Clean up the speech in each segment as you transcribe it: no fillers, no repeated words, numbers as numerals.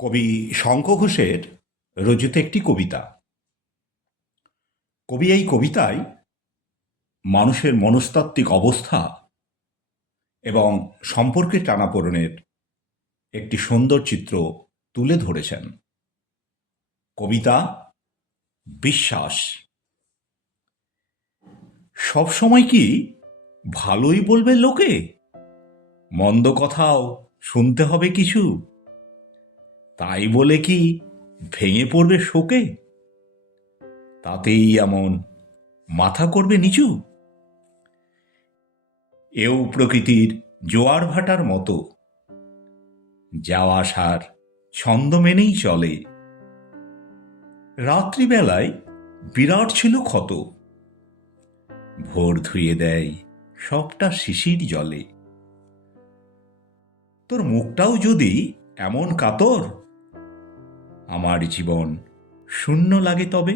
কবি শঙ্খ ঘোষের রচিত একটি কবিতা। কবি এই কবিতায় মানুষের মনস্তাত্ত্বিক অবস্থা এবং সম্পর্কের টানাপোড়েনের একটি সুন্দর চিত্র তুলে ধরেছেন। কবিতা বিশ্বাস। সবসময় কি ভালোই বলবে লোকে? মন্দ কথাও শুনতে হবে কিছু, তাই বলে কি ভেঙে পড়বে শোকে? তাতেই এমন মাথা করবে নিচু? এও প্রকৃতির জোয়ার ভাটার মতো, যাওয়া আসার ছন্দ মেনেই চলে। রাত্রিবেলায় বিরাট ছিল ক্ষত, ভোর ধুয়ে দেয় সবটা শিশির জলে। তোর মুখটাও যদি এমন কাতর, আমার জীবন শূন্য লাগে তবে।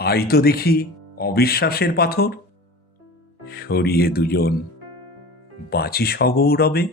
আই তো দেখি অবিশ্বাসের পাথর, সরিয়ে দুজন বাঁচি সগৌরবে।